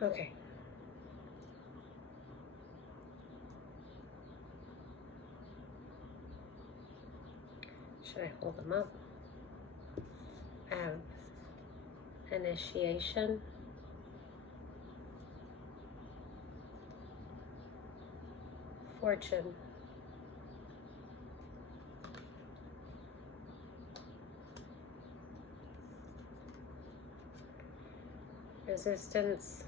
Okay. Should I hold them up? Initiation. Fortune. Resistance.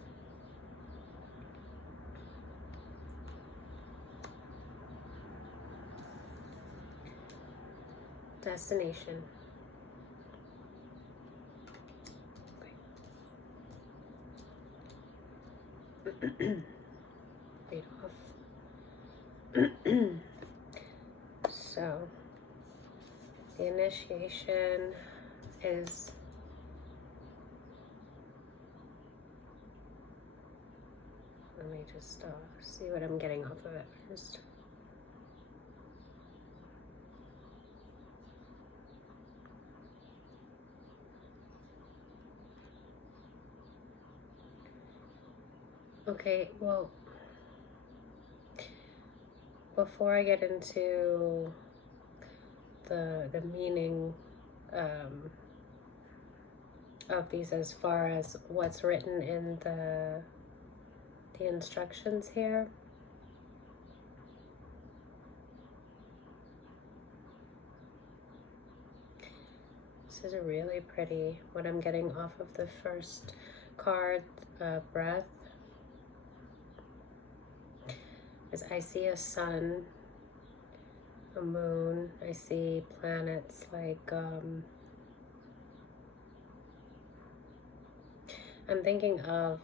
Destination. Okay. Read off. So, the initiation is let me just see what I'm getting off of it first. Okay, well, before I get into the meaning of these as far as what's written in the instructions here, this is really pretty. What I'm getting off of the first card, breath, is I see a sun, a moon, I see planets like, I'm thinking of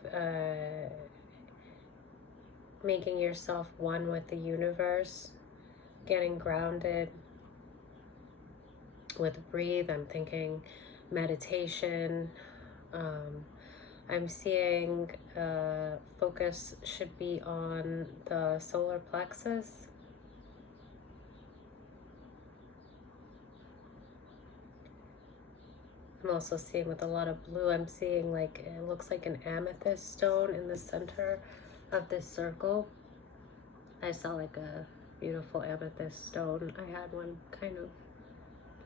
making yourself one with the universe, getting grounded with breathe. I'm thinking meditation. I'm seeing focus should be on the solar plexus. I'm also seeing with a lot of blue, I'm seeing like, it looks like an amethyst stone in the center of this circle. I saw like a beautiful amethyst stone. I had one kind of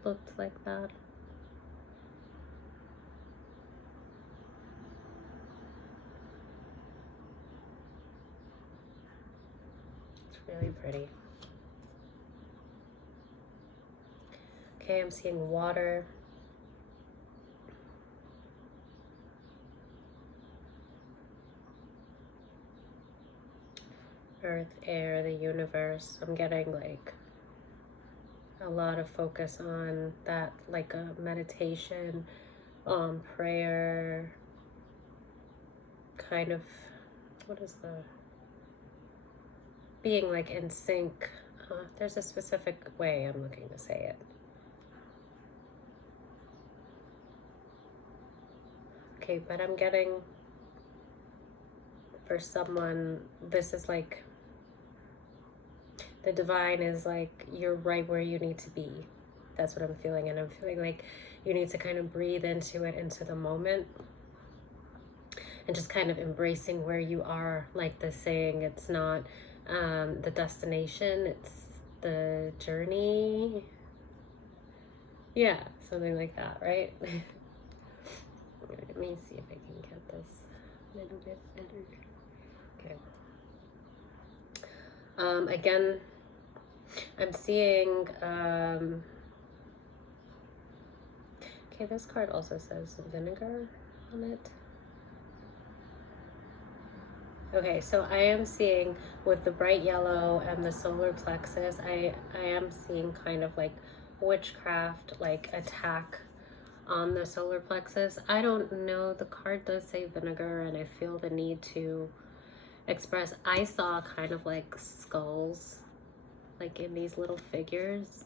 looked like that. It's really pretty. Okay, I'm seeing water. Earth, air, the universe. I'm getting like a lot of focus on that, like a meditation, prayer, kind of, what is the, being like in sync. There's a specific way I'm looking to say it. Okay, but I'm getting, for someone, this is like, the divine is like, you're right where you need to be. That's what I'm feeling. And I'm feeling like you need to kind of breathe into it, into the moment, and just kind of embracing where you are. Like the saying, it's not the destination, it's the journey. Yeah, something like that, right? Let me see if I can get this a little bit better. Okay. Again, I'm seeing, okay, this card also says vinegar on it. Okay, so I am seeing with the bright yellow and the solar plexus, I am seeing kind of like witchcraft, like attack on the solar plexus. I don't know, the card does say vinegar, and I feel the need to express. I saw kind of like skulls, like in these little figures,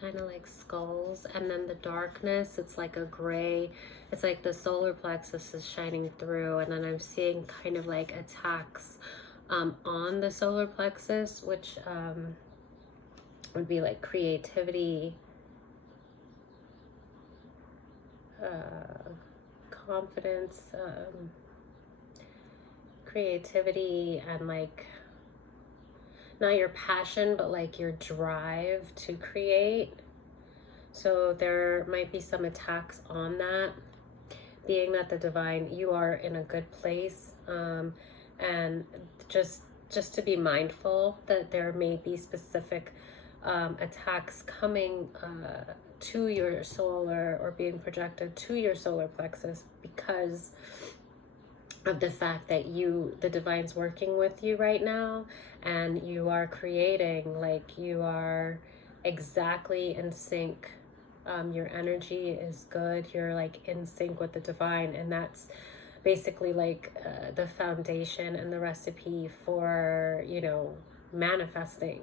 kind of like skulls, and then the darkness, it's like a gray. It's like the solar plexus is shining through, and then I'm seeing kind of like attacks on the solar plexus, which would be like creativity, confidence, creativity, and like not your passion, but like your drive to create. So there might be some attacks on that, being that the divine, you are in a good place, and just to be mindful that there may be specific attacks coming to your solar, or being projected to your solar plexus, because of the fact that the divine's working with you right now, and you are creating, like you are exactly in sync. Your energy is good, you're like in sync with the divine, and that's basically like the foundation and the recipe for, you know, manifesting.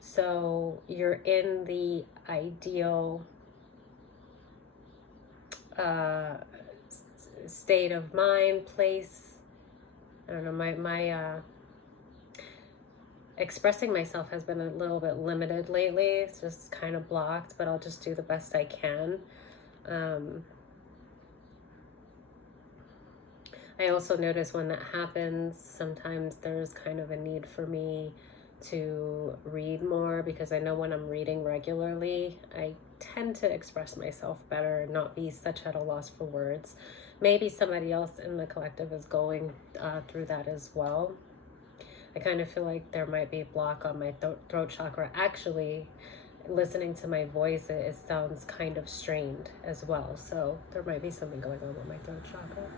So you're in the ideal state of mind, place. I don't know, my expressing myself has been a little bit limited lately. It's just kind of blocked, but I'll just do the best I can. I also notice when that happens, sometimes there's kind of a need for me to read more, because I know when I'm reading regularly, I tend to express myself better and not be such at a loss for words. Maybe somebody else in the collective is going through that as well. I kind of feel like there might be a block on my throat chakra. Actually, listening to my voice, it sounds kind of strained as well. So there might be something going on with my throat chakra.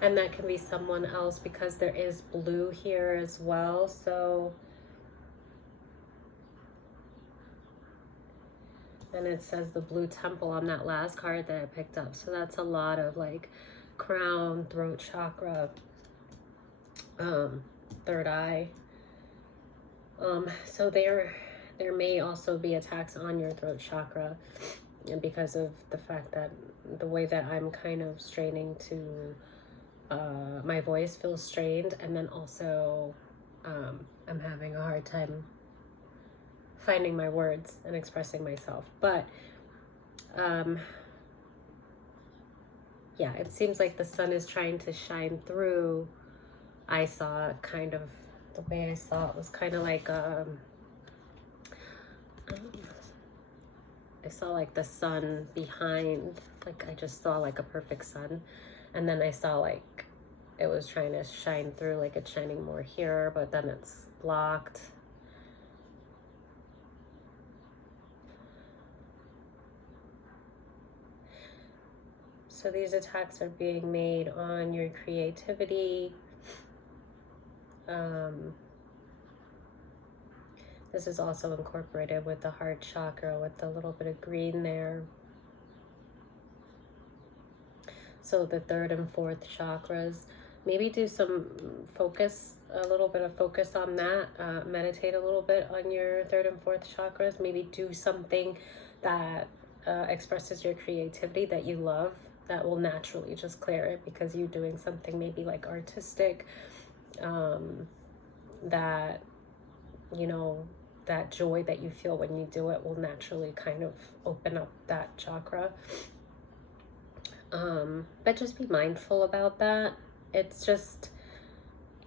And that can be someone else, because there is blue here as well. So, and it says the blue temple on that last card that I picked up. So that's a lot of like crown, throat chakra, third eye. So there may also be attacks on your throat chakra, and because of the fact that the way that I'm kind of straining to my voice feels strained, and then also I'm having a hard time finding my words and expressing myself. But yeah, it seems like the sun is trying to shine through. I saw kind of, the way I saw it was kind of like I saw like the sun behind, like I just saw like a perfect sun, and then I saw like it was trying to shine through, like it's shining more here, but then it's blocked. So these attacks are being made on your creativity. This is also incorporated with the heart chakra, with a little bit of green there. So the third and fourth chakras, maybe do some focus, a little bit of focus on that. Meditate a little bit on your third and fourth chakras. Maybe do something that expresses your creativity that you love, that will naturally just clear it, because you're doing something maybe like artistic, that, you know, that joy that you feel when you do it will naturally kind of open up that chakra. But just be mindful about that. It's just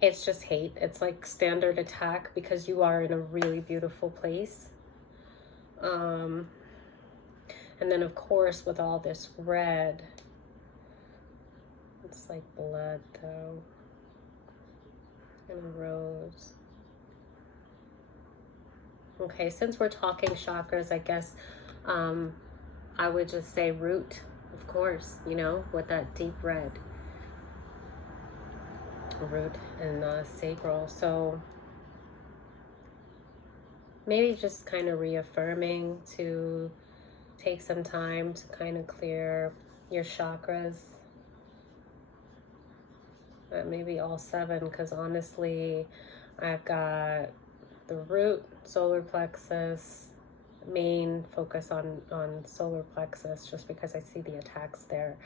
hate. It's like standard attack, because you are in a really beautiful place. And then of course with all this red, it's like blood though, and a rose. Okay, since we're talking chakras, I guess I would just say root, of course, you know, with that deep red. Root and sacral. So maybe just kind of reaffirming to take some time to kind of clear your chakras. Maybe all 7, because honestly, I've got the root, solar plexus, main focus on solar plexus, just because I see the attacks there.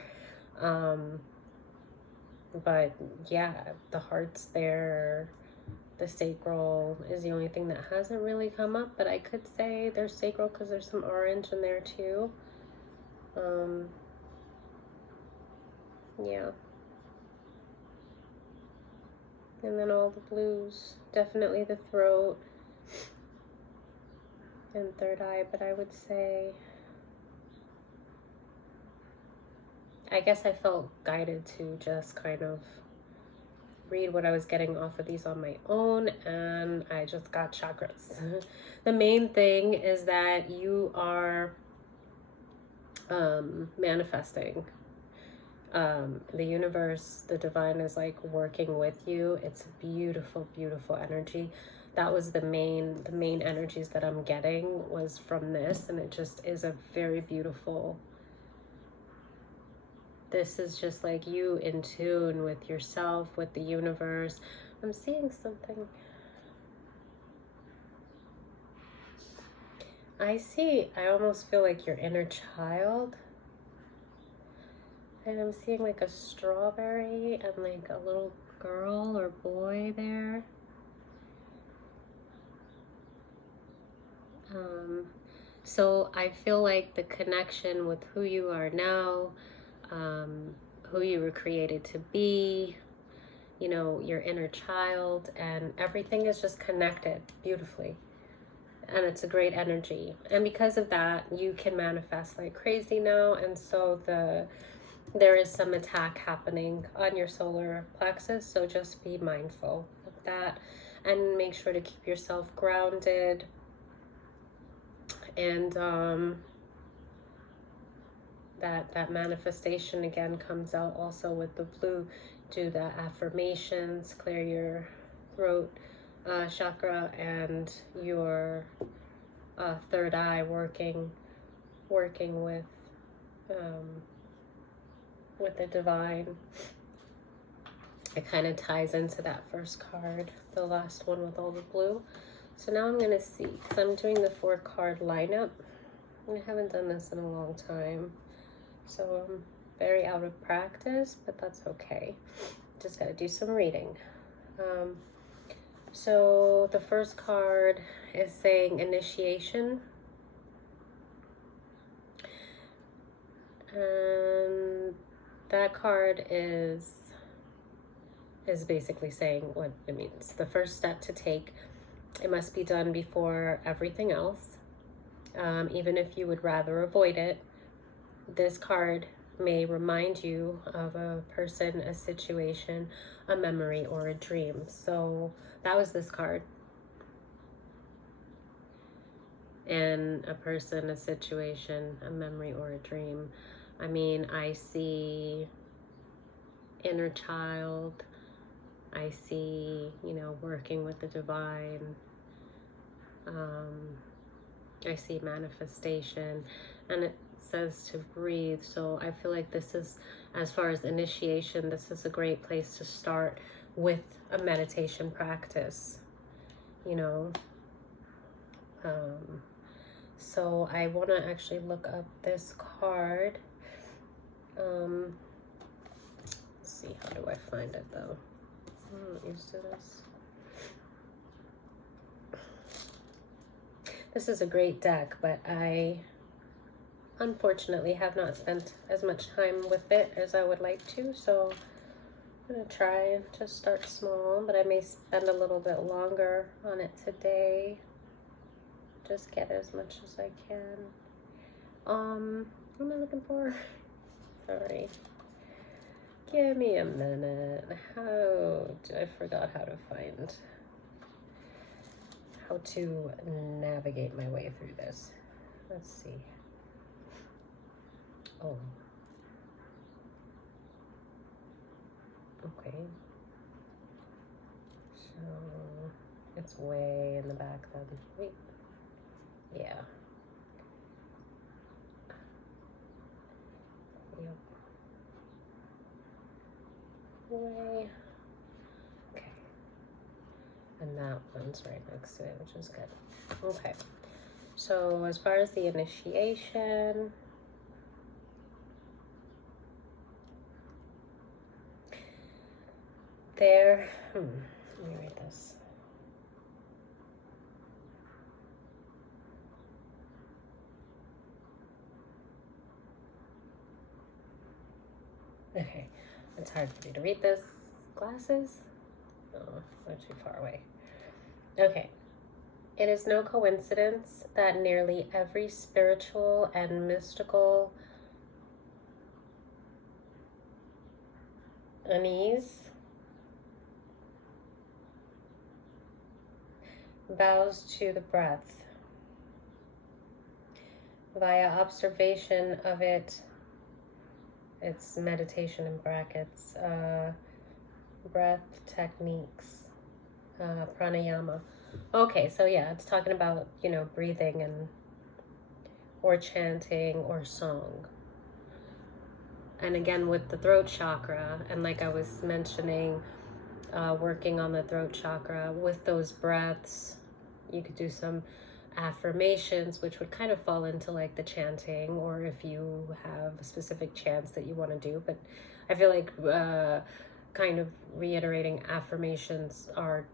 But yeah, the heart's there. The sacral is the only thing that hasn't really come up, but I could say there's sacral because there's some orange in there too. Yeah. And then all the blues. Definitely the throat and third eye, but I would say, I guess I felt guided to just kind of read what I was getting off of these on my own, and I just got chakras. The main thing is that you are manifesting. The universe, the divine is like working with you. It's beautiful, beautiful energy. That was the main energies that I'm getting was from this, and it just is a very beautiful. This is just like you in tune with yourself, with the universe. I'm seeing something. I almost feel like your inner child. And I'm seeing like a strawberry and like a little girl or boy there. So I feel like the connection with who you are now, who you were created to be, you know, your inner child, and everything is just connected beautifully. And it's a great energy. And because of that, you can manifest like crazy now. And so there is some attack happening on your solar plexus. So just be mindful of that and make sure to keep yourself grounded. And that manifestation again comes out also with the blue. Do the affirmations, clear your throat chakra and your third eye, working with the divine. It kind of ties into that first card, the last one with all the blue. So now I'm going to see, because I'm doing the 4-card lineup. I haven't done this in a long time, so I'm very out of practice, but that's okay. Just got to do some reading. So the first card is saying initiation. And that card is basically saying what it means. The first step to take. It must be done before everything else. Even if you would rather avoid it, this card may remind you of a person, a situation, a memory, or a dream. So that was this card. And a person, a situation, a memory, or a dream. I mean, I see inner child. I see, you know, working with the divine. I see manifestation, and it says to breathe. So I feel like this is, as far as initiation, this is a great place to start with a meditation practice, you know. So I want to actually look up this card. Let's see, how do I find it though? I'm not used to this. This is a great deck, but I unfortunately have not spent as much time with it as I would like to, so I'm going to try and just start small, but I may spend a little bit longer on it today. Just get as much as I can. What am I looking for? Sorry. Give me a minute. I forgot how to find, how to navigate my way through this. Let's see. Oh. Okay. So it's way in the back then. Wait. Yeah. Yep. Way. And that one's right next to it, which is good. Okay. So as far as the initiation, there, let me read this. Okay, it's hard for me to read this. Glasses? Oh, they're too far away. Okay. It is no coincidence that nearly every spiritual and mystical unease bows to the breath via observation of it. It's meditation in brackets, breath techniques, pranayama. Okay, so yeah, it's talking about, breathing and or chanting or song. And again, with the throat chakra, and like I was mentioning, working on the throat chakra with those breaths, you could do some affirmations, which would kind of fall into like the chanting, or if you have specific chants that you want to do. But I feel like kind of reiterating affirmations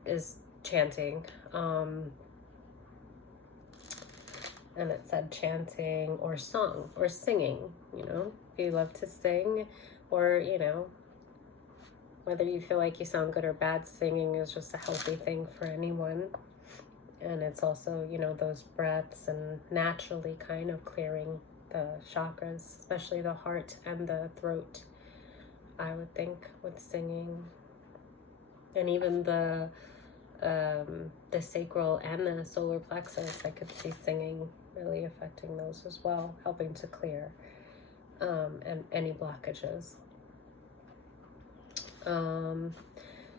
is chanting. And it said chanting or song or singing, if you love to sing, or whether you feel like you sound good or bad, singing is just a healthy thing for anyone. And it's also, those breaths and naturally kind of clearing the chakras, especially the heart and the throat, I would think, with singing. And even the sacral and the solar plexus, I could see singing really affecting those as well, helping to clear and any blockages.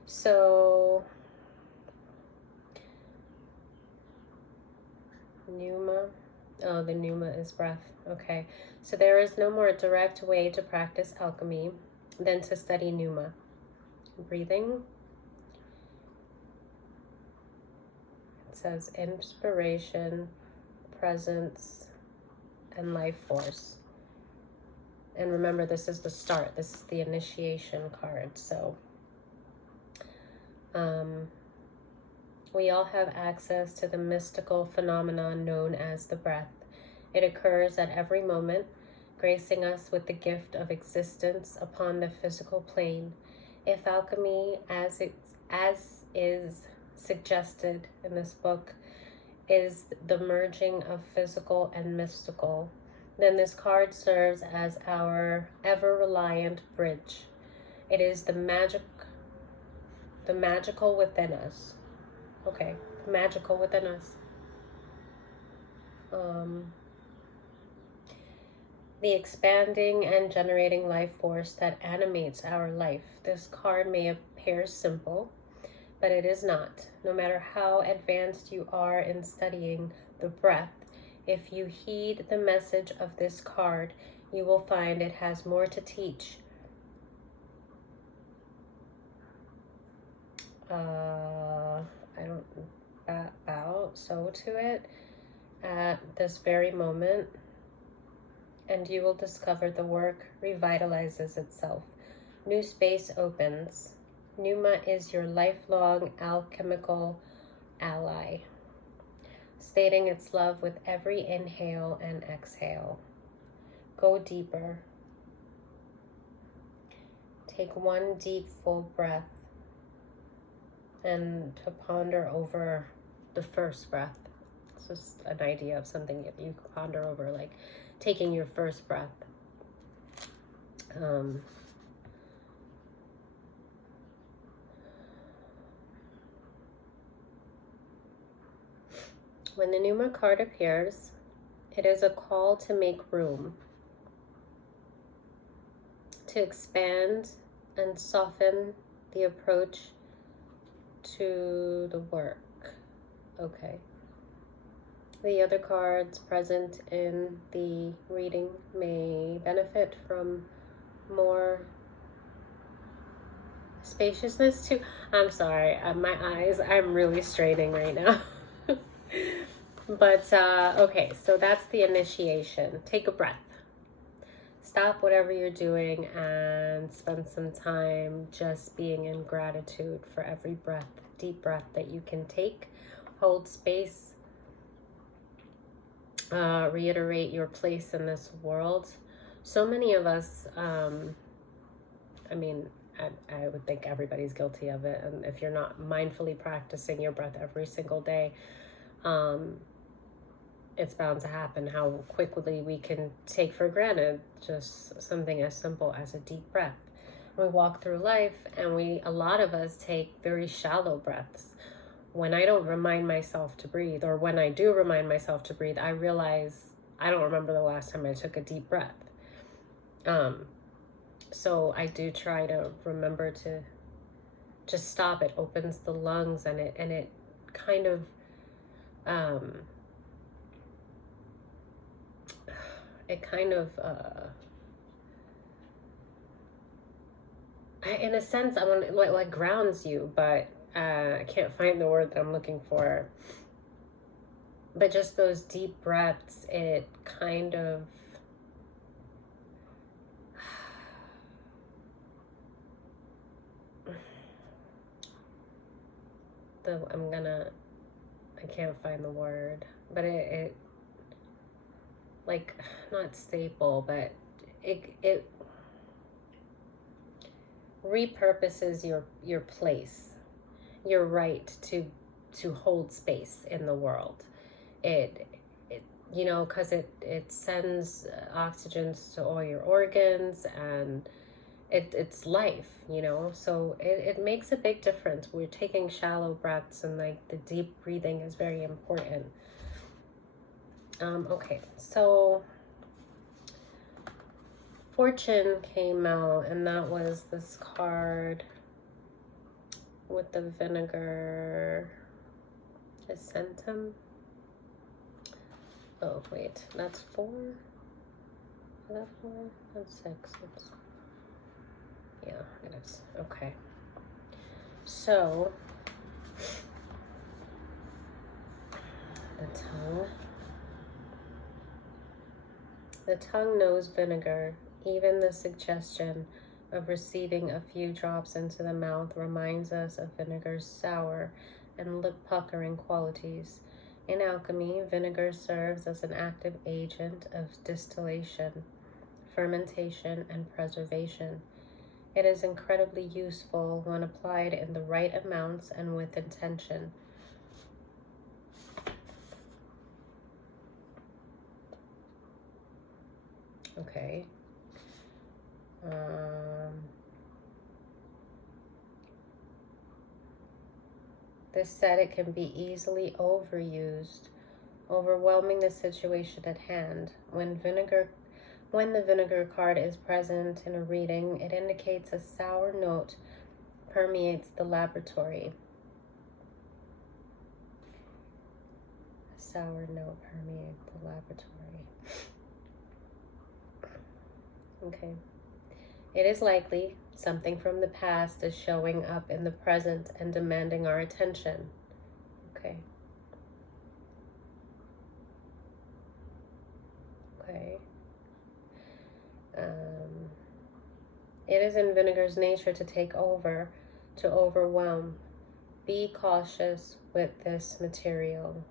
So Pneuma. Oh, the pneuma is breath. Okay. So there is no more direct way to practice alchemy than to study pneuma. Breathing. It says inspiration, presence, and life force. And remember, this is the start. This is the initiation card. So we all have access to the mystical phenomenon known as the breath. It occurs at every moment, gracing us with the gift of existence upon the physical plane. If alchemy, as is suggested in this book, is the merging of physical and mystical, then this card serves as our ever-reliant bridge. It is the magical within us. Okay, magical within us. The expanding and generating life force that animates our life. This card may appear simple, but it is not. No matter how advanced you are in studying the breath, if you heed the message of this card, you will find it has more to teach. I don't bow so to it at this very moment, and you will discover the work revitalizes itself. New space opens. Pneuma is your lifelong alchemical ally, stating its love with every inhale and exhale. Go deeper. Take one deep, full breath, and to ponder over the first breath. It's just an idea of something that you ponder over, like taking your first breath. When the Pneuma card appears, it is a call to make room, to expand and soften the approach to the work. Okay. The other cards present in the reading may benefit from more spaciousness too. I'm sorry, my eyes, I'm really straining right now. But, okay, so that's the initiation. Take a breath. Stop whatever you're doing and spend some time just being in gratitude for every breath, deep breath that you can take. Hold space. Reiterate your place in this world. So many of us, I mean, I would think everybody's guilty of it. And if you're not mindfully practicing your breath every single day, it's bound to happen. How quickly we can take for granted just something as simple as a deep breath. We walk through life and a lot of us take very shallow breaths. When I don't remind myself to breathe, or when I do remind myself to breathe, I realize I don't remember the last time I took a deep breath. So I do try to remember to just stop. It opens the lungs and it kind of in a sense, I want like grounds you, but I can't find the word that I'm looking for. But just those deep breaths, it kind of I can't find the word, but it like, not staple, but it repurposes your place, your right to hold space in the world. It you know, because it sends oxygen to all your organs, and it's life, you know. So it makes a big difference. We're taking shallow breaths, and like the deep breathing is very important. Okay, so Fortune came out, and that was this card with the vinegar. Essentum. Oh wait, that's 4. Is that 4? That's 6. Yeah, it is. Okay. So the tongue. The tongue knows vinegar. Even the suggestion of receiving a few drops into the mouth reminds us of vinegar's sour and lip-puckering qualities. In alchemy, vinegar serves as an active agent of distillation, fermentation, and preservation. It is incredibly useful when applied in the right amounts and with intention. Okay. This said it can be easily overused, overwhelming the situation at hand. When the vinegar card is present in a reading, it indicates a sour note permeates the laboratory. A sour note permeates the laboratory. Okay. It is likely something from the past is showing up in the present and demanding our attention. Okay. Okay. It is in vinegar's nature to take over, to overwhelm. Be cautious with this material.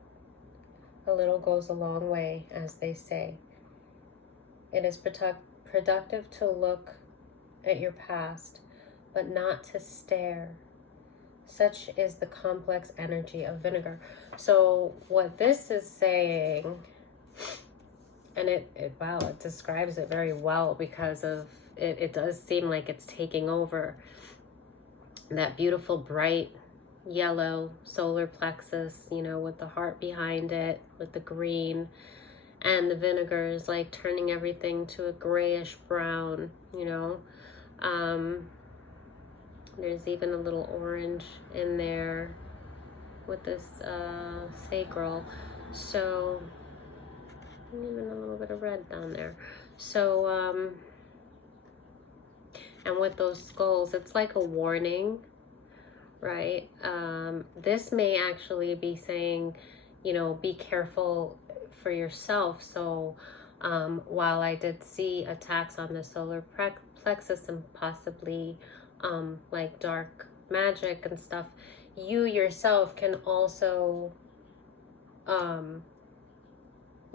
A little goes a long way, as they say. It is productive to look at your past, but not to stare. Such is the complex energy of vinegar. So what this is saying, and it describes it very well, because of it does seem like it's taking over that beautiful bright yellow solar plexus, you know, with the heart behind it, with the green, and the vinegar is like turning everything to a grayish brown, you know. There's even a little orange in there with this sacral, so even a little bit of red down there. So and with those skulls, it's like a warning, right? This may actually be saying you know, be careful for yourself. So while I did see attacks on the solar plexus and possibly like dark magic and stuff, you yourself can also, you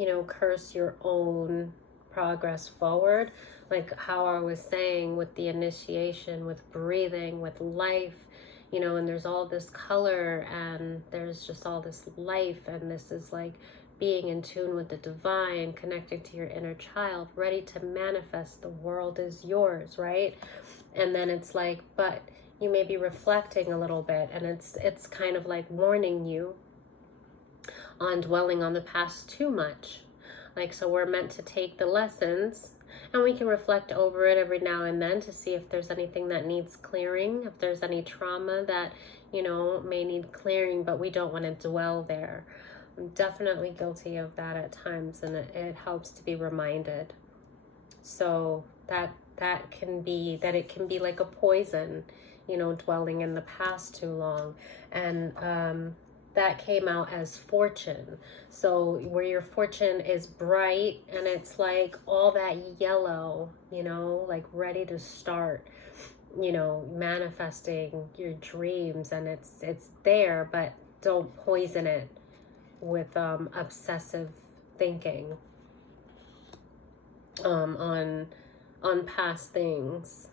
know, curse your own progress forward. Like how I was saying with the initiation, with breathing, with life, you know, and there's all this color and there's just all this life, and this is like being in tune with the divine, connecting to your inner child, ready to manifest. The world is yours, right? And then it's like, but you may be reflecting a little bit, and it's kind of like warning you on dwelling on the past too much. Like, so we're meant to take the lessons and we can reflect over it every now and then to see if there's anything that needs clearing, if there's any trauma that, you know, may need clearing, but we don't want to dwell there. I'm definitely guilty of that at times, and it helps to be reminded. So that can be, that it can be like a poison, you know, dwelling in the past too long. And that came out as fortune. So where your fortune is bright and it's like all that yellow, you know, like ready to start, you know, manifesting your dreams, and it's there, but don't poison it with obsessive thinking on past things.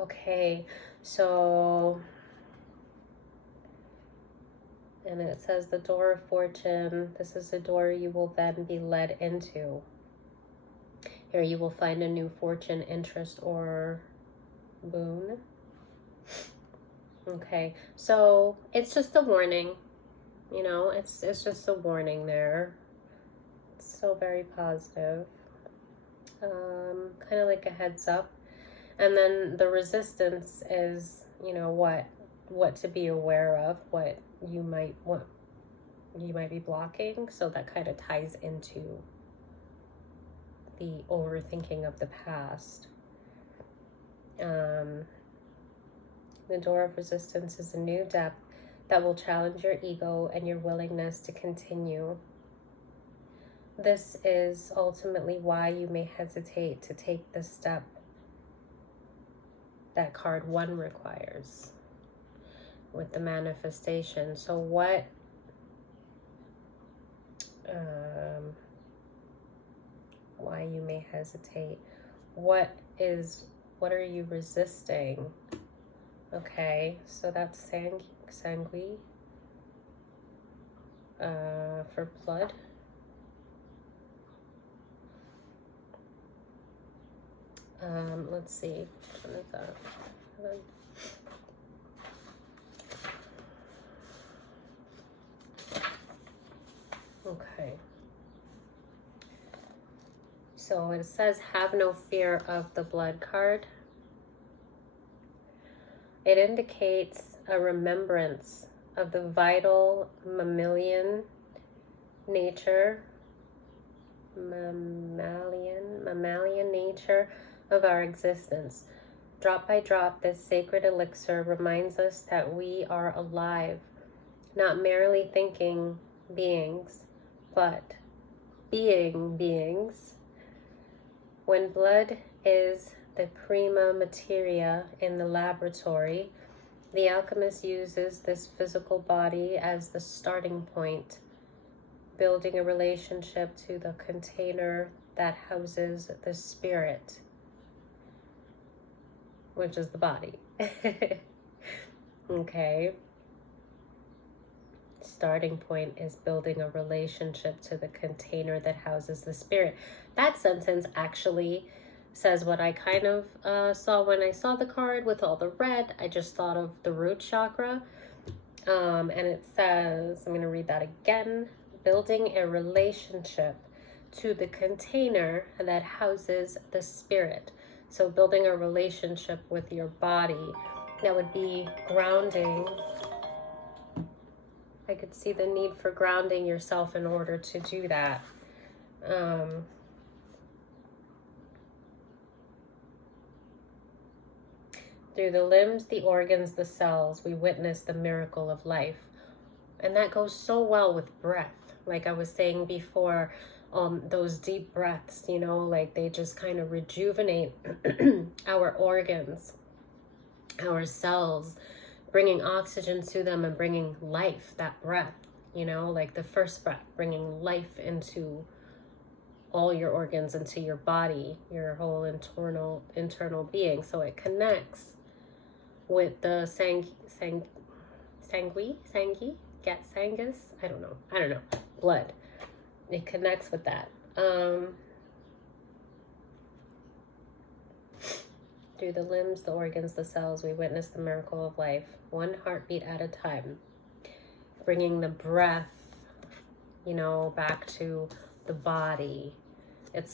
Okay, so, and it says the door of fortune. This is the door you will then be led into. Here you will find a new fortune, interest, or boon. Okay, so it's just a warning, you know, it's just a warning there. It's so very positive. Kind of like a heads up. And then the resistance is, you know, what to be aware of, what you might be blocking. So that kind of ties into the overthinking of the past. The door of resistance is a new depth that will challenge your ego and your willingness to continue. This is ultimately why you may hesitate to take the step that card 1 requires with the manifestation. So what why you may hesitate, what are you resisting? Okay, so that's sanguine for blood. Let's see, what is that? Okay. So it says, have no fear of the blood card. It indicates a remembrance of the vital mammalian nature of our existence. Drop by drop, this sacred elixir reminds us that we are alive, not merely thinking beings, but being beings. When blood is the prima materia in the laboratory, the alchemist uses this physical body as the starting point, building a relationship to the container that houses the spirit, which is the body. Okay. Starting point is building a relationship to the container that houses the spirit. That sentence actually says what I kind of saw when I saw the card with all the red. I just thought of the root chakra. And it says, I'm going to read that again, building a relationship to the container that houses the spirit. So building a relationship with your body, that would be grounding. I could see the need for grounding yourself in order to do that. Through the limbs, the organs, the cells, we witness the miracle of life. And that goes so well with breath. Like I was saying before, those deep breaths, you know, like they just kind of rejuvenate our organs, our cells, bringing oxygen to them and bringing life, that breath, you know, like the first breath, bringing life into all your organs, into your body, your whole internal being. So it connects with the sangi, I don't know, blood. It connects with that. Through the limbs, the organs, the cells, we witness the miracle of life, one heartbeat at a time, bringing the breath, you know, back to the body. It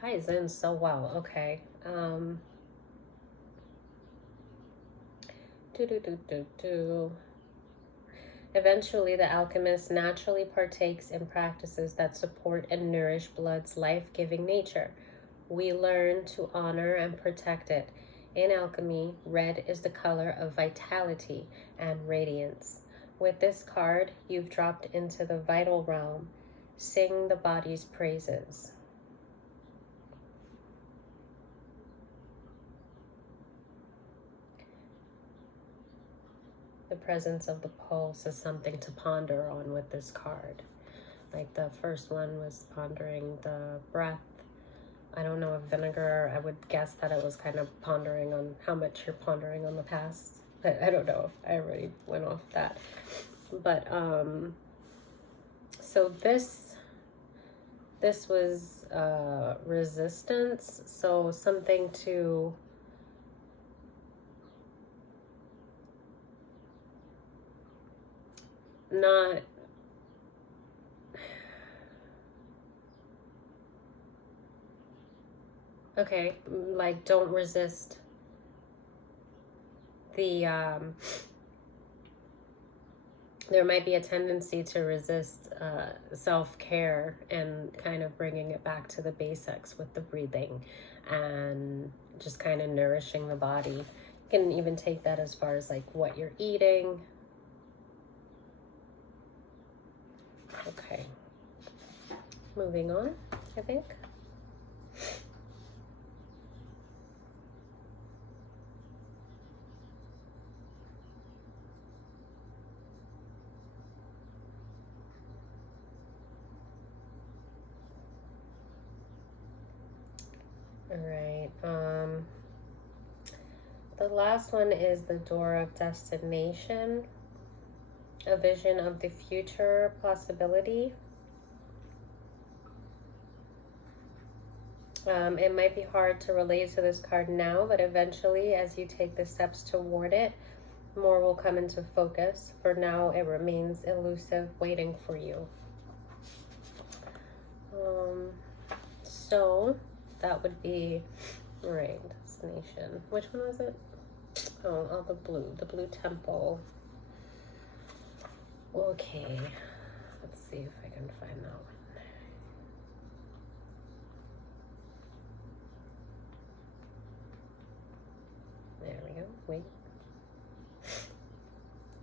ties in so well. Okay. Eventually, the alchemist naturally partakes in practices that support and nourish blood's life-giving nature. We learn to honor and protect it. In alchemy, red is the color of vitality and radiance. With this card, you've dropped into the vital realm. Sing the body's praises. The presence of the pulse is something to ponder on with this card. Like the first one was pondering the breath. I don't know if vinegar, I would guess that it was kind of pondering on how much you're pondering on the past. But I don't know if I already went off that. But so this was resistance. So something to not okay, like don't resist the there might be a tendency to resist self-care and kind of bringing it back to the basics with the breathing and just kind of nourishing the body. You can even take that as far as like what you're eating. Okay, moving on, I think. All right. The last one is the door of destination, a vision of the future possibility. It might be hard to relate to this card now, but eventually, as you take the steps toward it, more will come into focus. For now, it remains elusive, waiting for you. So that would be, right, destination. Which one was it? Oh, the blue temple. Okay, let's see if I can find that one. There we go. Wait.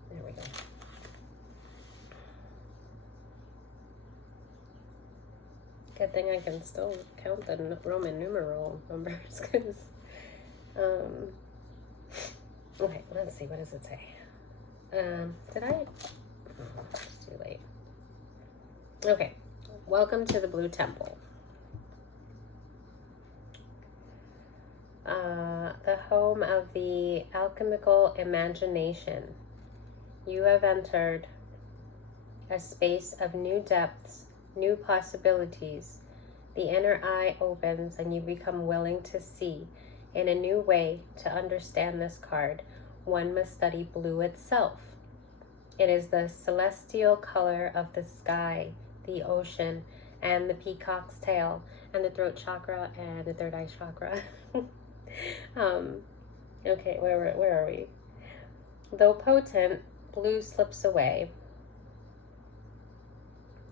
There we go. Good thing I can still count the Roman numeral numbers, because okay, let's see, what does it say? Did I? Oh, it's too late. Okay, welcome to the Blue Temple. The home of the alchemical imagination. You have entered a space of new depths, new possibilities. The inner eye opens and you become willing to see in a new way. To understand this card, one must study blue itself. It is the celestial color of the sky, the ocean, and the peacock's tail, and the throat chakra and the third eye chakra. Okay, where are we? Though potent, blue slips away.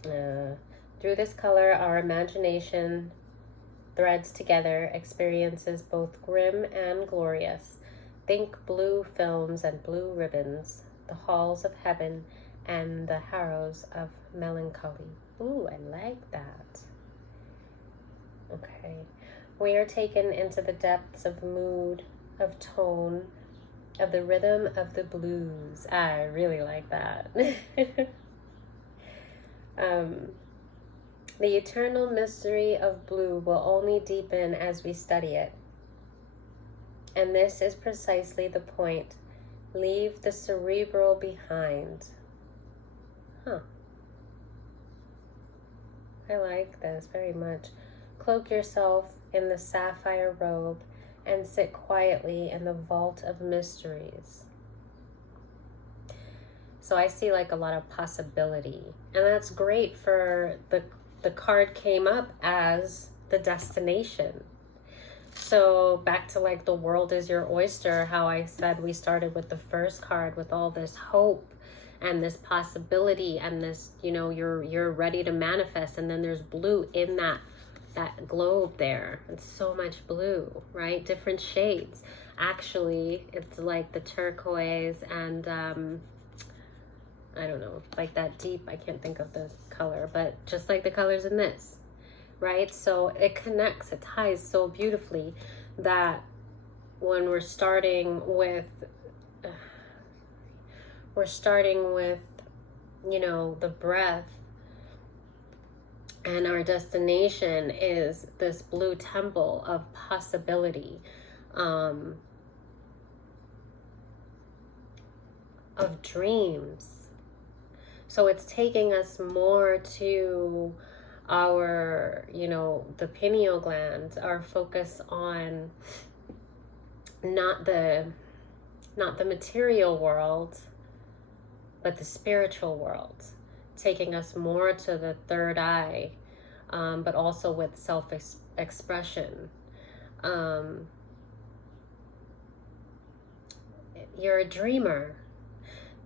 Through this color, our imagination threads together experiences both grim and glorious. Think blue films and blue ribbons. the halls of heaven and the harrows of melancholy. Ooh, I like that. Okay. We are taken into the depths of mood, of tone, of the rhythm of the blues. I really like that. The eternal mystery of blue will only deepen as we study it. And this is precisely the point. Leave the cerebral behind. Huh. I like this very much. Cloak yourself in the sapphire robe and sit quietly in the vault of mysteries. So I see like a lot of possibility. And that's great for the card came up as the destination. So back to like the world is your oyster, how I said we started with the first card with all this hope and this possibility and this, you know, you're ready to manifest, and then there's blue in that globe there. It's so much blue, right? Different shades. Actually, it's like the turquoise and I don't know, like that deep, I can't think of the color, but just like the colors in this, right? So it connects, it ties so beautifully that when we're starting with, you know, the breath, and our destination is this blue temple of possibility, of dreams. So it's taking us more to our, you know, the pineal gland, our focus on not the material world, but the spiritual world, taking us more to the third eye, but also with self-expression. You're a dreamer.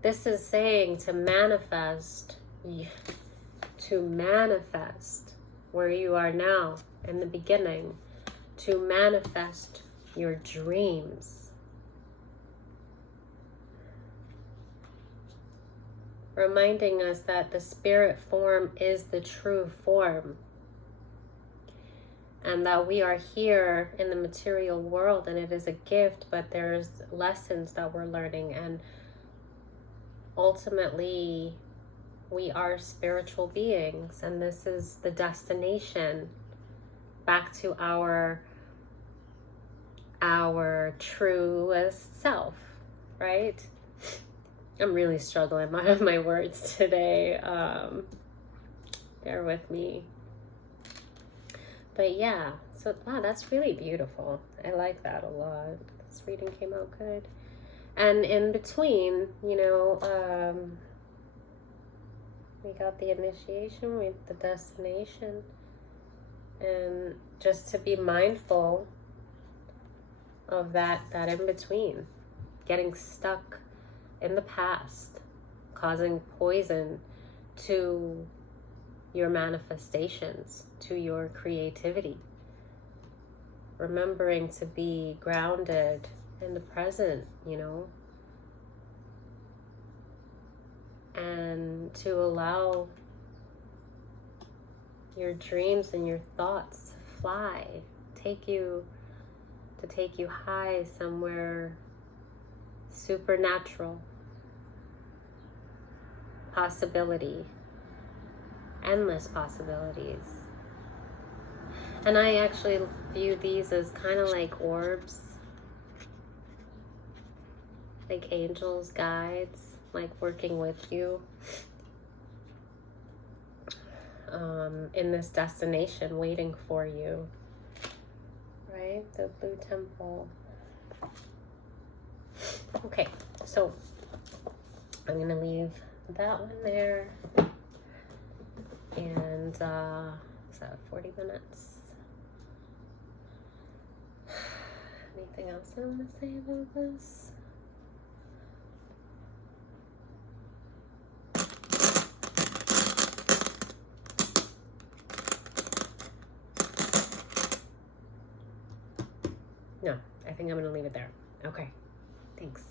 This is saying to manifest where you are now in the beginning, to manifest your dreams. Reminding us that the spirit form is the true form, and that we are here in the material world and it is a gift, but there's lessons that we're learning, and ultimately we are spiritual beings, and this is the destination back to our truest self, right? I'm really struggling with my words today. Bear with me. But yeah, so wow, that's really beautiful. I like that a lot. This reading came out good. And in between, you know, we got the initiation, we the destination, and just to be mindful of that in between, getting stuck in the past, causing poison to your manifestations, to your creativity. Remembering to be grounded in the present, you know, and to allow your dreams and your thoughts to fly, take you high somewhere supernatural. Possibility, endless possibilities. And I actually view these as kind of like orbs, like angels, guides, like working with you in this destination, waiting for you, right? The blue temple. Okay, so I'm gonna leave that one there, and is that 40 minutes? Anything else I want to say about this? No, I think I'm gonna leave it there. Okay, thanks.